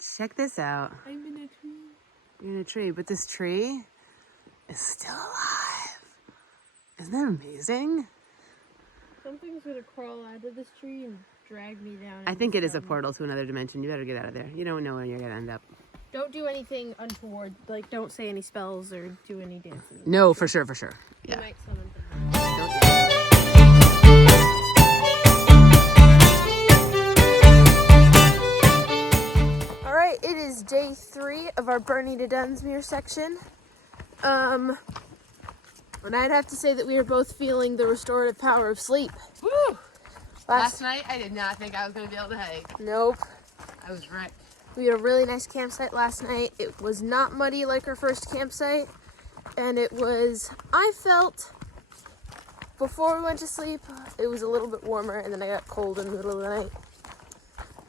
Check this out. I'm in a tree. You're in a tree, but this tree is still alive. Isn't that amazing? Something's gonna crawl out of this tree and drag me down. I think it is a portal to another dimension. You better get out of there. You don't know where you're gonna end up. Don't do anything untoward. Like, don't say any spells or do any dances. No, for sure, for sure. You Yeah. might summon them. All right, it is day 3 of our Bernie to Dunsmuir section. And I'd have to say that we are both feeling the restorative power of sleep. Woo! Last night, I did not think I was gonna be able to hike. Nope. I was wrecked. We had a really nice campsite last night. It was not muddy like our first campsite. And it was, I felt, before we went to sleep, it was a little bit warmer, and then I got cold in the middle of the night.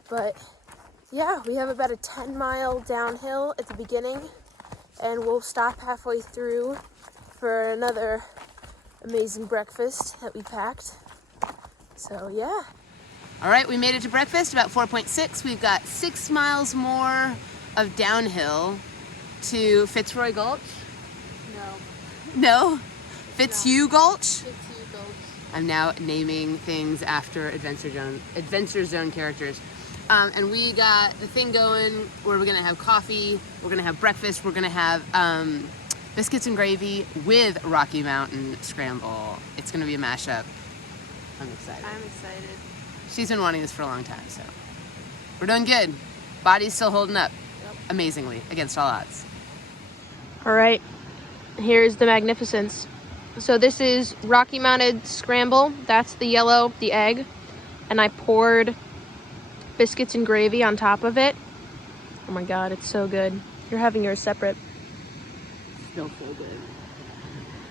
But yeah, we have about a 10-mile downhill at the beginning, and we'll stop halfway through for another amazing breakfast that we packed. So yeah. All right, we made it to breakfast, about 4.6. We've got 6 miles more of downhill to Fitzroy Gulch. No? Fitzhugh Gulch? Fitzhugh Gulch. I'm now naming things after Adventure Zone characters. And we got the thing going where we're gonna have coffee, we're gonna have breakfast, we're gonna have biscuits and gravy with Rocky Mountain Scramble. It's gonna be a mashup. I'm excited. I'm excited. She's been wanting this for a long time, so we're doing good. Body's still holding up amazingly against all odds. All right, here's the magnificence. So this is Rocky Mountain Scramble. That's the yellow, the egg. And I poured biscuits and gravy on top of it. Oh my God, it's so good. You're having yours separate. Still so good.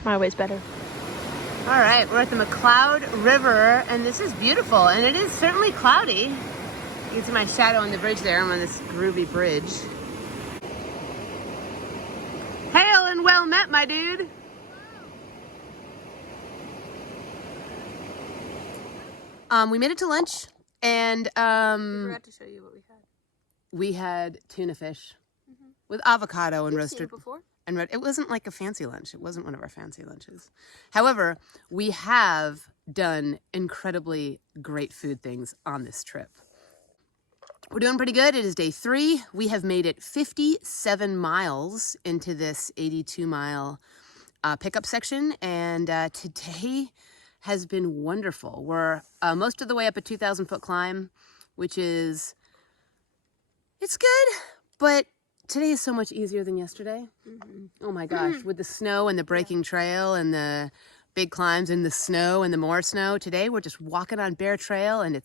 My way's better. All right, we're at the McCloud River, and this is beautiful, and it is certainly cloudy. You can see my shadow on the bridge there. I'm on this groovy bridge. Hail and well met, my dude. We made it to lunch, and I forgot to show you what we had. we had tuna fish with avocado and roasted. Seen it before? And red. It wasn't like a fancy lunch. It wasn't one of our fancy lunches. However, we have done incredibly great food things on this trip. We're doing pretty good. It is day 3. We have made it 57 miles into this 82-mile pickup section, and today has been wonderful. We're most of the way up a 2,000-foot climb, which is, it's good, but today is so much easier than yesterday. Oh my gosh, with the snow and the breaking trail and the big climbs and the snow and the more snow. Today we're just walking on bare trail, and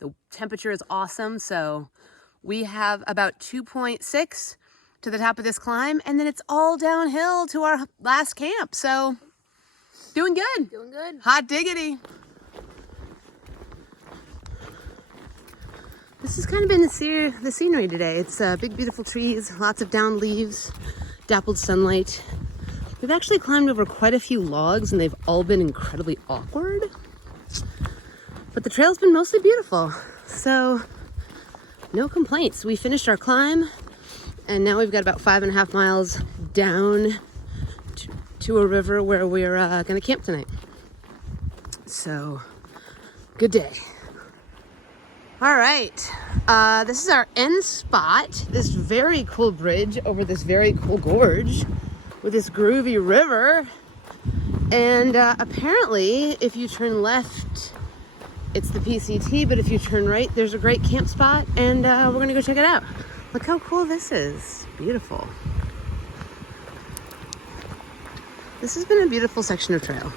the temperature is awesome. So we have about 2.6 to the top of this climb, and then it's all downhill to our last camp. So doing good. Doing good. Hot diggity. This has kind of been the scenery today. It's big, beautiful trees, lots of down leaves, dappled sunlight. We've actually climbed over quite a few logs, and they've all been incredibly awkward. But the trail's been mostly beautiful, so no complaints. We finished our climb, and now we've got about 5.5 miles down to a river where we're gonna camp tonight. So, good day. All right, this is our end spot, this very cool bridge over this very cool gorge with this groovy river. And apparently, if you turn left, it's the PCT, but if you turn right, there's a great camp spot, and we're gonna go check it out. Look how cool this is. Beautiful. This has been a beautiful section of trail.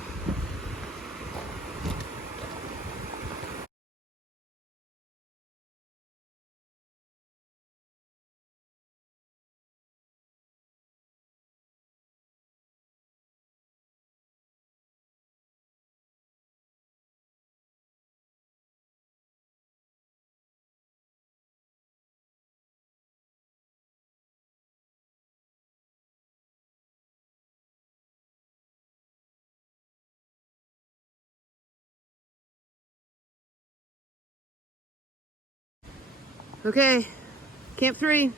Okay, Camp 3.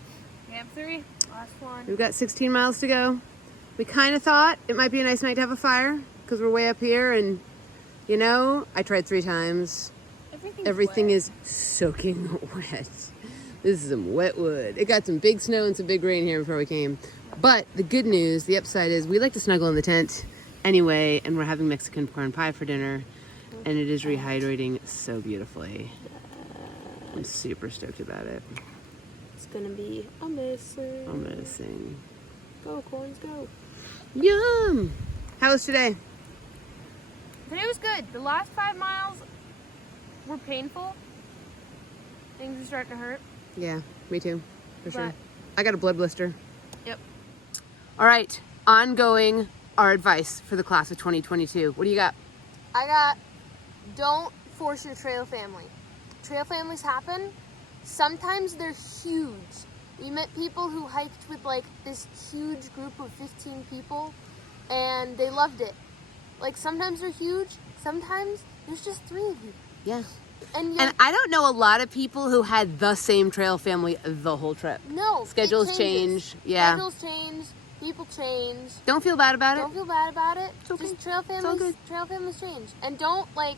Camp 3, last one. We've got 16 miles to go. We kind of thought it might be a nice night to have a fire because we're way up here, and you know, I tried 3 times. Everything wet. is soaking wet. This is some wet wood. It got some big snow and some big rain here before we came. But the good news, the upside is we like to snuggle in the tent anyway, and we're having Mexican corn pie for dinner, and it is rehydrating so beautifully. I'm super stoked about it. It's gonna be amazing. Amazing. Go, corns, go. Yum! How was today? Today was good. The last 5 miles were painful. Things are starting to hurt. Yeah, me too, for sure. But- I got a blood blister. Yep. All right, ongoing, our advice for the class of 2022. What do you got? I got, don't force your trail family. Trail families happen. Sometimes they're huge. We met people who hiked with like this huge group of 15 people and they loved it. Like sometimes they're huge, sometimes there's just 3 of you. Yeah. And I don't know a lot of people who had the same trail family the whole trip. no, Schedules it change. Yeah. Schedules change. People change. Don't feel bad about it. Don't feel bad about it. It's okay. Just trail It's all families. good. Trail families change, and don't like.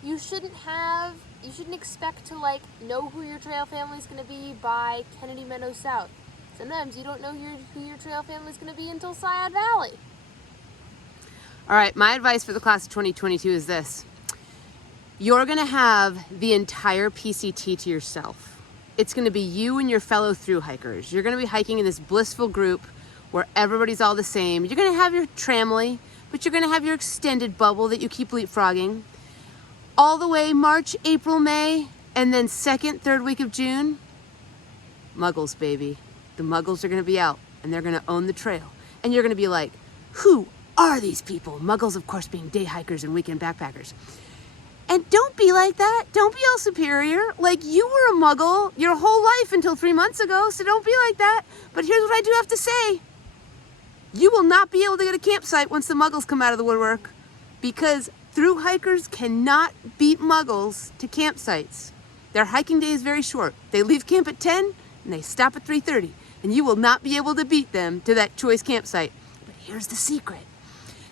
You shouldn't expect to like know who your trail family is going to be by Kennedy Meadow South. Sometimes you don't know who your trail family is going to be until Syad Valley. All right, my advice for the class of 2022 is this. You're gonna have the entire PCT to yourself. It's gonna be you and your fellow thru hikers. You're gonna be hiking in this blissful group where everybody's all the same. You're gonna have your tramily, but you're gonna have your extended bubble that you keep leapfrogging. All the way March, April, May, and then 2nd, 3rd week of June, Muggles, baby. The Muggles are gonna be out and they're gonna own the trail. And you're gonna be like, who are these people? Muggles, of course, being day hikers and weekend backpackers. And don't be like that. Don't be all superior. Like, you were a Muggle your whole life until 3 months ago, so don't be like that. But here's what I do have to say. You will not be able to get a campsite once the Muggles come out of the woodwork, because thru hikers cannot beat Muggles to campsites. Their hiking day is very short. They leave camp at 10 and they stop at 3:30, and you will not be able to beat them to that choice campsite. But here's the secret.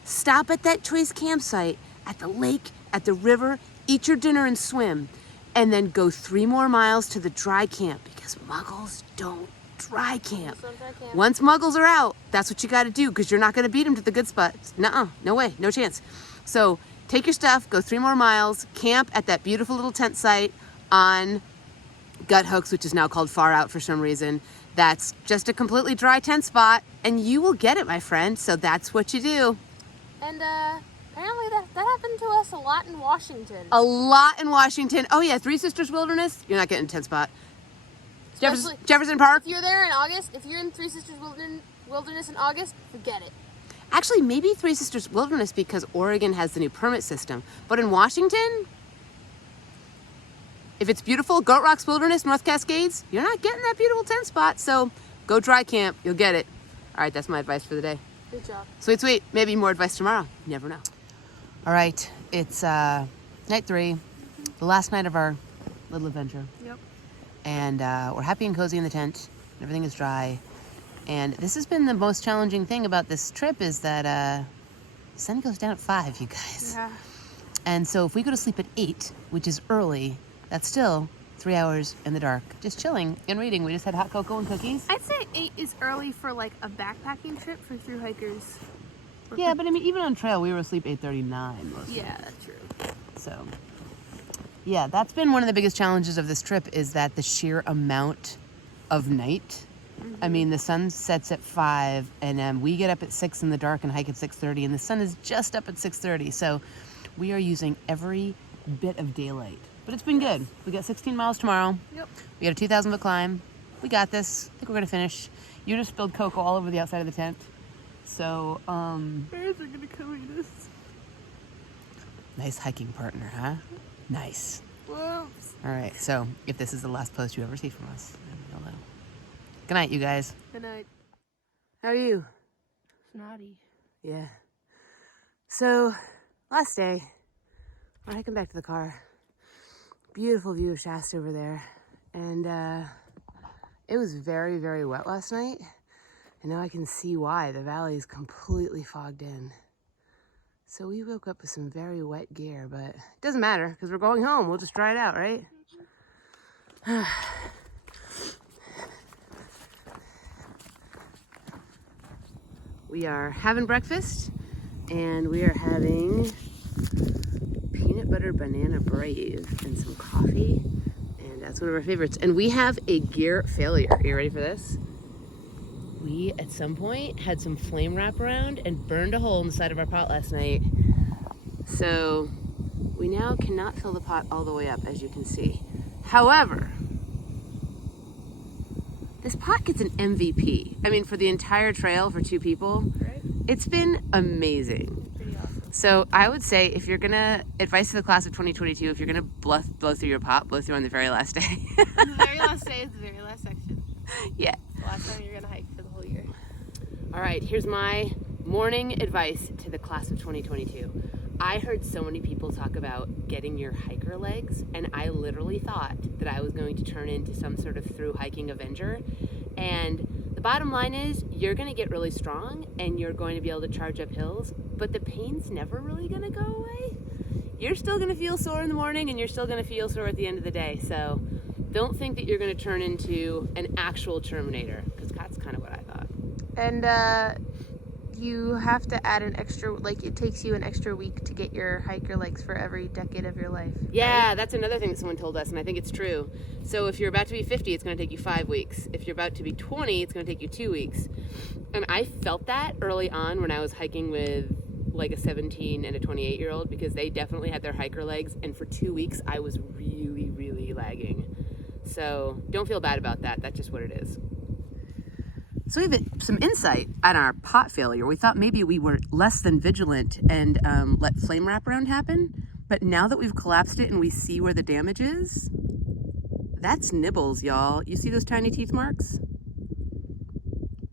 Stop at that choice campsite at the lake, at the river, eat your dinner and swim, and then go 3 more miles to the dry camp, because Muggles don't dry camp. Once Muggles are out, that's what you got to do, because you're not going to beat them to the good spots. Nuh-uh, no way, no chance. So take your stuff, go 3 more miles, camp at that beautiful little tent site on Gut Hooks, which is now called Far Out for some reason. That's just a completely dry tent spot, and you will get it, my friend. So that's what you do. And apparently that happened to us a lot in Washington. A lot in Washington. Oh yeah, Three Sisters Wilderness. You're not getting a tent spot. Jefferson Park. If you're there in August, if you're in Three Sisters Wilderness in August, forget it. Actually, maybe Three Sisters Wilderness, because Oregon has the new permit system. But in Washington, if it's beautiful, Goat Rocks Wilderness, North Cascades, you're not getting that beautiful tent spot. So go dry camp. You'll get it. All right, that's my advice for the day. Good job. Sweet, sweet. Maybe more advice tomorrow. You never know. All right, it's night 3, the last night of our little adventure. Yep. And we're happy and cozy in the tent. Everything is dry. And this has been the most challenging thing about this trip, is that the sun goes down at 5, you guys. Yeah. And so if we go to sleep at 8, which is early, that's still 3 hours in the dark, just chilling and reading. We just had hot cocoa and cookies. I'd say 8 is early for like a backpacking trip for thru hikers. Yeah, but I mean, even on trail, we were asleep 8:39 most of the Yeah, that's true. So, yeah, that's been one of the biggest challenges of this trip, is that the sheer amount of night. Mm-hmm. I mean, the sun sets at 5, and we get up at 6 in the dark and hike at 6:30, and the sun is just up at 6:30. So we are using every bit of daylight. But it's been good. We got 16 miles tomorrow. Yep. We got a 2,000-foot climb. We got this. I think we're going to finish. You just spilled cocoa all over the outside of the tent. So, Bears are gonna come eat us. nice hiking partner, huh? Nice. Whoops. All right, so if this is the last post you ever see from us, then you'll know. Good night, you guys. Good night. How are you? Snotty. Yeah. So, last day, we're hiking back to the car. Beautiful view of Shasta over there. And It was very, very wet last night, and now I can see why. The valley is completely fogged in. So we woke up with some very wet gear, but it doesn't matter because we're going home. We'll just dry it out, right? We are having breakfast, and we are having peanut butter banana brave and some coffee, and that's one of our favorites. And we have a gear failure. Are you ready for this? We, at some point, had some flame wrap around and burned a hole in the side of our pot last night. So we now cannot fill the pot all the way up, as you can see. However, this pot gets an MVP. I mean, for the entire trail for 2 people, right? It's been amazing. It's pretty awesome. So I would say, if you're gonna, advice to the class of 2022, if you're gonna blow through your pot, blow through on the very last day. On the very last day is the very last section. Yeah. The last time you're gonna hike for the whole year. All right, here's my morning advice to the class of 2022. I heard so many people talk about getting your hiker legs, and I literally thought that I was going to turn into some sort of thru hiking Avenger. And the bottom line is, you're gonna get really strong and you're going to be able to charge up hills, but the pain's never really gonna go away. You're still gonna feel sore in the morning, and you're still gonna feel sore at the end of the day. So don't think that you're gonna turn into an actual Terminator, because that's kind of what I thought. And you have to add an extra, like, it takes you an extra week to get your hiker legs for every decade of your life. Yeah, right? That's another thing that someone told us, and I think it's true. So if you're about to be 50, it's going to take you 5 weeks. If you're about to be 20, it's going to take you 2 weeks. And I felt that early on when I was hiking with like a 17 and a 28-year-old, because they definitely had their hiker legs, and for 2 weeks I was really, really lagging. So don't feel bad about that. That's just what it is. So we have some insight on our pot failure. We thought maybe we were less than vigilant and let flame wrap around happen. But now that we've collapsed it and we see where the damage is, that's nibbles, y'all. You see those tiny teeth marks?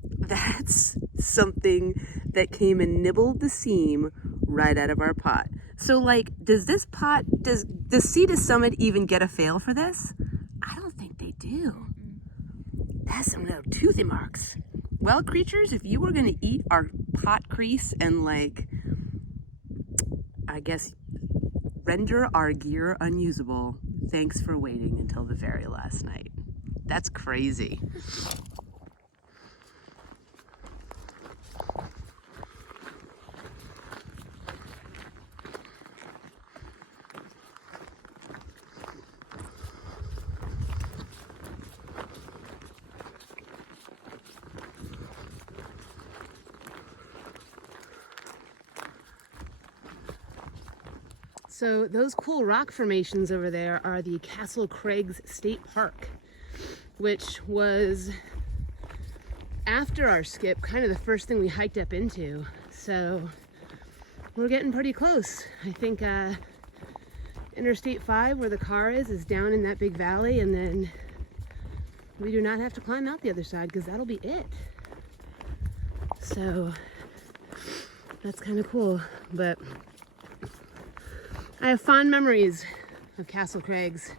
That's something that came and nibbled the seam right out of our pot. So, like, does this pot, does Sea to Summit even get a fail for this? I don't think they do. That's some little toothy marks. Well, creatures, if you were going to eat our pot crease and, like, I guess, render our gear unusable, thanks for waiting until the very last night. That's crazy. So those cool rock formations over there are the Castle Craigs State Park, which was, after our skip, kind of the first thing we hiked up into. So we're getting pretty close. I think Interstate 5, where the car is down in that big valley, and then we do not have to climb out the other side, because that'll be it. So that's kind of cool. But I have fond memories of Castle Craigs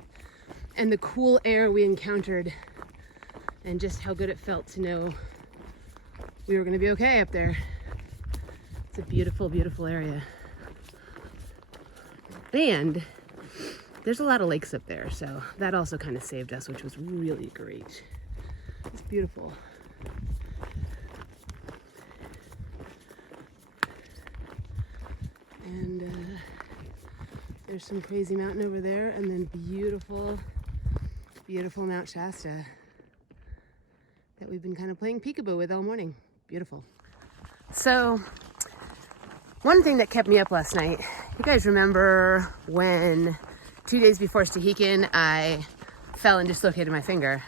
and the cool air we encountered, and just how good it felt to know we were going to be okay up there. It's a beautiful, beautiful area. And there's a lot of lakes up there, so that also kind of saved us, which was really great. It's beautiful. And there's some crazy mountain over there, and then beautiful, beautiful Mount Shasta that we've been kind of playing peekaboo with all morning. Beautiful. So one thing that kept me up last night, you guys remember when 2 days before Stehekin I fell and dislocated my finger?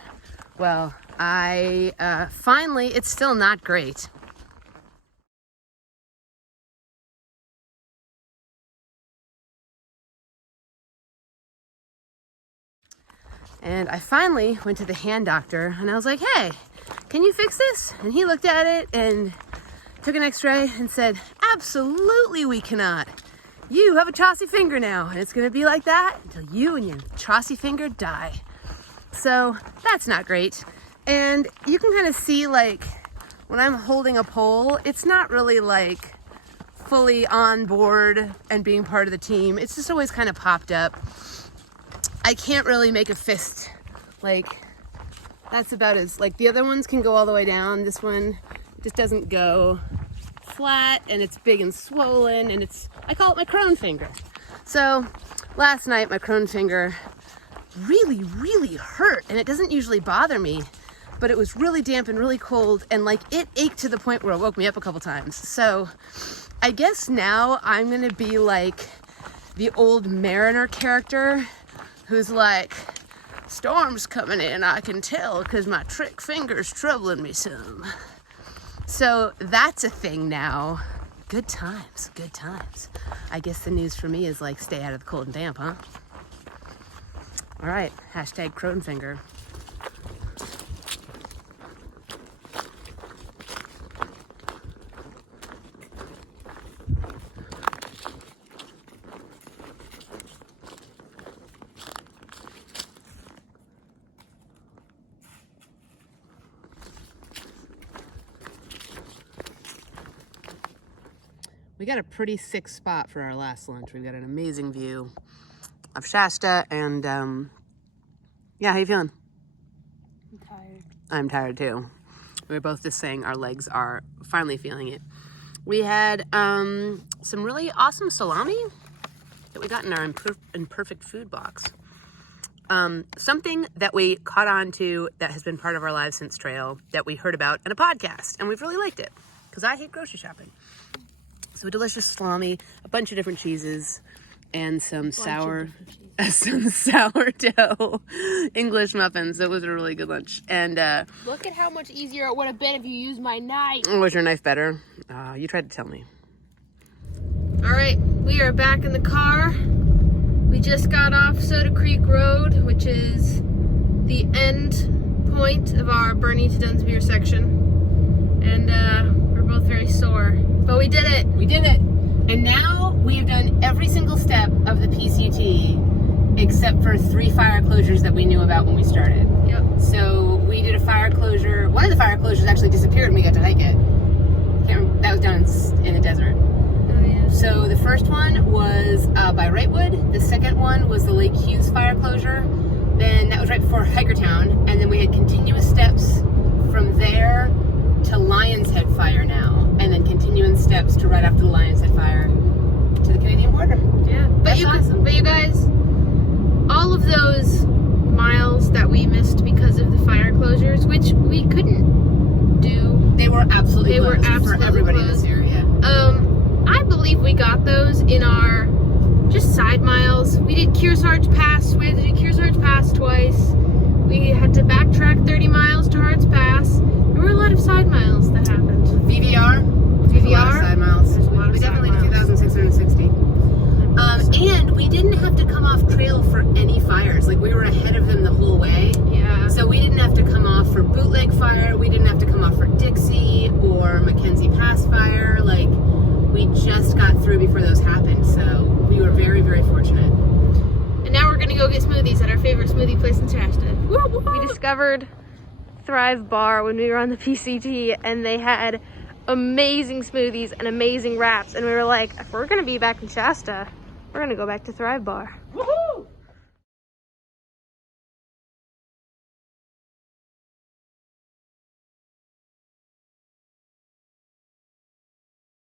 Well, I finally, it's still not great. And I finally went to the hand doctor, and I was like, hey, can you fix this? And he looked at it and took an x-ray and said, absolutely we cannot. You have a chossy finger now, and it's gonna be like that until you and your chossy finger die. So that's not great. And you can kind of see, like, when I'm holding a pole, it's not really like fully on board and being part of the team. It's just always kind of popped up. I can't really make a fist. Like, that's about as, like, the other ones can go all the way down. This one just doesn't go flat, and it's big and swollen, and I call it my Crone finger. So last night my Crone finger really, really hurt, and it doesn't usually bother me, but it was really damp and really cold, and like it ached to the point where it woke me up a couple times. So I guess now I'm gonna be like the old mariner character who's like, storm's coming in, I can tell, because my trick finger's troubling me some. So that's a thing now. Good times, good times. I guess the news for me is like, stay out of the cold and damp, huh? All right, hashtag Crone finger. We got a pretty sick spot for our last lunch. We've got an amazing view of Shasta, and yeah, how you feeling? I'm tired. I'm tired too. We were both just saying our legs are finally feeling it. We had some really awesome salami that we got in our imperfect food box. Something that we caught on to that has been part of our lives since trail that we heard about in a podcast, and we've really liked it because I hate grocery shopping. So a delicious salami, a bunch of different cheeses, and some sourdough English muffins. It was a really good lunch. And Look at how much easier it would have been if you used my knife. was your knife better? You tried to tell me. All right, we are back in the car. We just got off Soda Creek Road, which is the end point of our Bernie to Dunsmuir section. And we're both very sore. But we did it. We did it. And now we have done every single step of the PCT except for 3 fire closures that we knew about when we started. Yep. So we did a fire closure. One of the fire closures actually disappeared when we got to hike it. That was down in the desert. Oh, yeah. So the first one was by Wrightwood. The second one was the Lake Hughes fire closure. Then that was right before Hikertown. And then we had continuous steps from there to Lion's Head fire now. And then continuing steps to right after the Lion's Head fire to the Canadian border. Yeah. That's awesome. But you guys, all of those miles that we missed because of the fire closures, which we couldn't do. They were absolutely closed for everybody in this area. I believe we got those in our just side miles. We did Kearsarge Pass. We had to do Kearsarge Pass twice. We had to backtrack 30 miles to Harts Pass. There were a lot of side miles that happened. VVR? A lot of side miles. We definitely did 2,660. And we didn't have to come off trail for any fires. Like, we were ahead of them the whole way. Yeah. So we didn't have to come off for Bootleg fire. We didn't have to come off for Dixie or Mackenzie Pass fire. Like, we just got through before those happened. So we were very, very fortunate. And now we're going to go get smoothies at our favorite smoothie place in Shasta. We discovered Thrive Bar when we were on the PCT, and they had amazing smoothies and amazing wraps, and we were like, if we're gonna be back in Shasta, we're gonna go back to Thrive Bar. Woohoo!